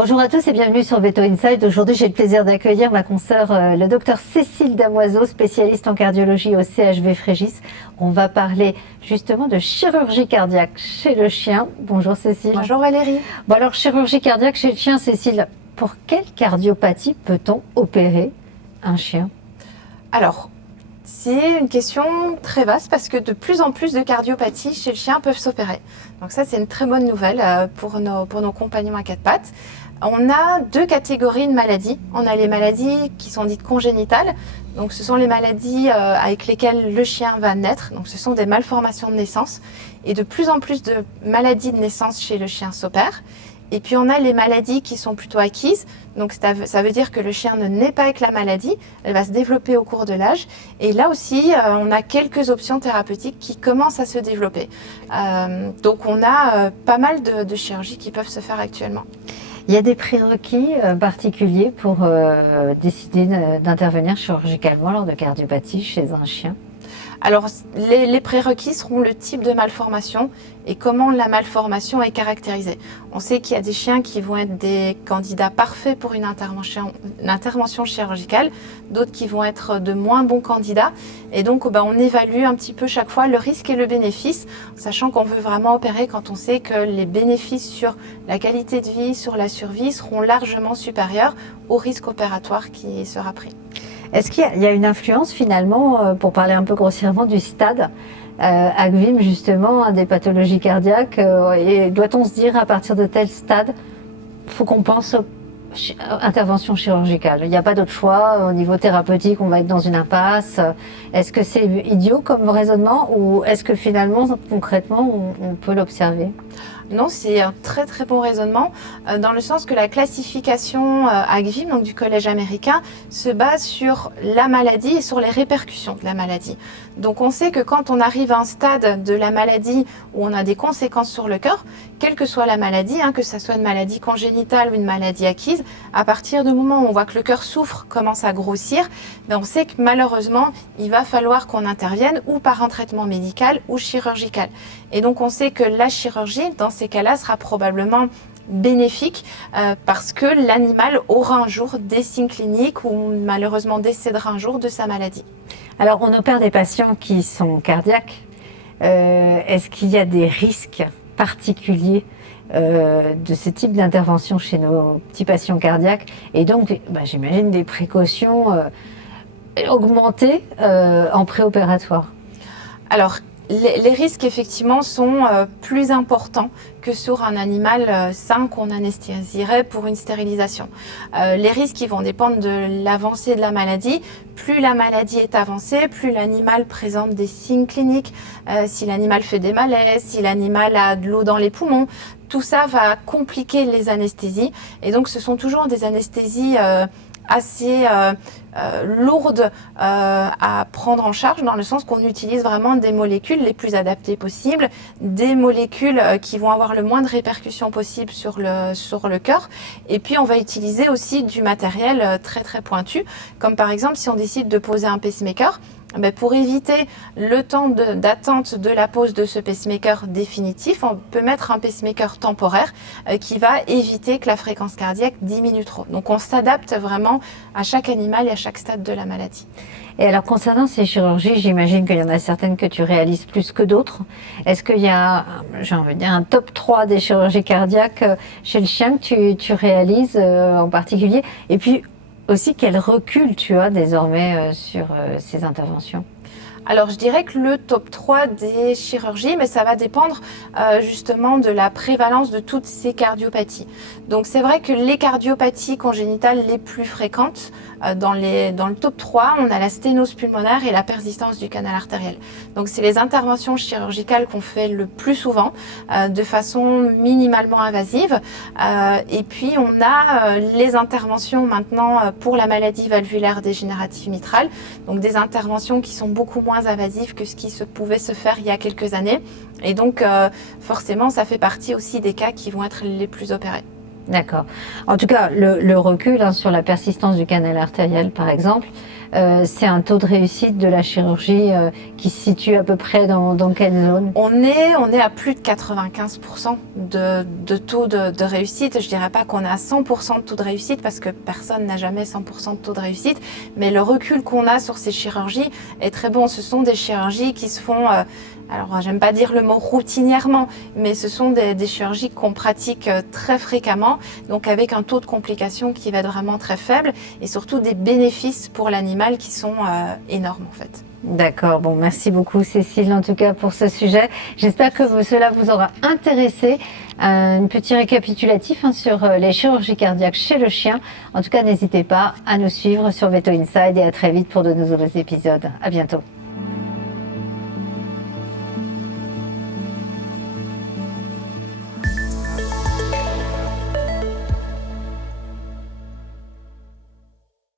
Bonjour à tous et bienvenue sur Veto Inside. Aujourd'hui, j'ai le plaisir d'accueillir ma consoeur, le docteur Cécile Damoiseau, spécialiste en cardiologie au CHV Frégis. On va parler justement de chirurgie cardiaque chez le chien. Bonjour Cécile. Bonjour Valérie. Bon alors, chirurgie cardiaque chez le chien, Cécile, pour quelle cardiopathie peut-on opérer un chien? Alors, c'est une question très vaste parce que de plus en plus de cardiopathies chez le chien peuvent s'opérer. Donc ça, c'est une très bonne nouvelle pour nos compagnons à quatre pattes. On a deux catégories de maladies. On a les maladies qui sont dites congénitales. Donc ce sont les maladies avec lesquelles le chien va naître. Donc ce sont des malformations de naissance. Et de plus en plus de maladies de naissance chez le chien s'opèrent. Et puis on a les maladies qui sont plutôt acquises, donc ça veut dire que le chien ne naît pas avec la maladie, elle va se développer au cours de l'âge. Et là aussi, on a quelques options thérapeutiques qui commencent à se développer. Donc on a pas mal de chirurgies qui peuvent se faire actuellement. Il y a des prérequis particuliers pour décider d'intervenir chirurgicalement lors de cardiopathie chez un chien? Alors, les prérequis seront le type de malformation et comment la malformation est caractérisée. On sait qu'il y a des chiens qui vont être des candidats parfaits pour une intervention chirurgicale, d'autres qui vont être de moins bons candidats. Et donc, on évalue un petit peu chaque fois le risque et le bénéfice, sachant qu'on veut vraiment opérer quand on sait que les bénéfices sur la qualité de vie, sur la survie seront largement supérieurs au risque opératoire qui sera pris. Est-ce qu'il y a une influence finalement, pour parler un peu grossièrement, du stade ACVIM justement, des pathologies cardiaques et doit-on se dire à partir de tel stade, il faut qu'on pense intervention chirurgicale? Il n'y a pas d'autre choix, au niveau thérapeutique on va être dans une impasse. Est-ce que c'est idiot comme raisonnement ou est-ce que finalement concrètement on peut l'observer? Non, c'est un très très bon raisonnement, dans le sens que la classification ACVIM, donc du Collège américain, se base sur la maladie et sur les répercussions de la maladie. Donc on sait que quand on arrive à un stade de la maladie où on a des conséquences sur le cœur, quelle que soit la maladie, que ce soit une maladie congénitale ou une maladie acquise, à partir du moment où on voit que le cœur souffre, commence à grossir, on sait que malheureusement, il va falloir qu'on intervienne ou par un traitement médical ou chirurgical. Et donc on sait que la chirurgie, dans ces cas-là, sera probablement bénéfique parce que l'animal aura un jour des signes cliniques ou malheureusement décédera un jour de sa maladie. Alors on opère des patients qui sont cardiaques. Est-ce qu'il y a des risques particuliers de ce type d'intervention chez nos petits patients cardiaques et donc j'imagine des précautions augmentées en préopératoire? Alors, les risques effectivement sont plus importants que sur un animal sain qu'on anesthésierait pour une stérilisation. Les risques ils vont dépendre de l'avancée de la maladie. Plus la maladie est avancée, plus l'animal présente des signes cliniques, si l'animal fait des malaises, si l'animal a de l'eau dans les poumons, tout ça va compliquer les anesthésies. Et donc ce sont toujours des anesthésies assez lourdes à prendre en charge, dans le sens qu'on utilise vraiment des molécules les plus adaptées possibles, des molécules qui vont avoir le moins de répercussions possible sur le cœur. Et puis on va utiliser aussi du matériel très très pointu, comme par exemple si on décide de poser un pacemaker, pour éviter le temps d'attente de la pose de ce pacemaker définitif, on peut mettre un pacemaker temporaire qui va éviter que la fréquence cardiaque diminue trop. Donc on s'adapte vraiment à chaque animal et à chaque stade de la maladie. Et alors concernant ces chirurgies, j'imagine qu'il y en a certaines que tu réalises plus que d'autres. Est-ce qu'il y a, j'ai envie de dire, un top 3 des chirurgies cardiaques chez le chien que tu réalises en particulier? Et puis aussi, quel recul tu as désormais sur ces interventions? Alors, je dirais que le top 3 des chirurgies, mais ça va dépendre justement de la prévalence de toutes ces cardiopathies. Donc, c'est vrai que les cardiopathies congénitales les plus fréquentes, dans le top 3, on a la sténose pulmonaire et la persistance du canal artériel. Donc, c'est les interventions chirurgicales qu'on fait le plus souvent, de façon minimalement invasive. Et puis, on a les interventions maintenant pour la maladie valvulaire dégénérative mitrale, donc des interventions qui sont beaucoup moins invasives que ce qui pouvait se faire il y a quelques années. Et donc, forcément, ça fait partie aussi des cas qui vont être les plus opérés. D'accord. En tout cas, le recul sur la persistance du canal artériel, par exemple, c'est un taux de réussite de la chirurgie qui se situe à peu près dans quelle zone? On est à plus de 95% de taux de réussite. Je dirais pas qu'on est à 100% de taux de réussite parce que personne n'a jamais 100% de taux de réussite. Mais le recul qu'on a sur ces chirurgies est très bon. Ce sont des chirurgies qui se font, alors j'aime pas dire le mot routinièrement, mais ce sont des chirurgies qu'on pratique très fréquemment, donc avec un taux de complications qui va être vraiment très faible et surtout des bénéfices pour l'animal qui sont énormes en fait. D'accord, bon, merci beaucoup Cécile en tout cas pour ce sujet. J'espère que cela vous aura intéressé. Un petit récapitulatif sur les chirurgies cardiaques chez le chien. En tout cas, n'hésitez pas à nous suivre sur Veto Inside et à très vite pour de nouveaux épisodes. À bientôt.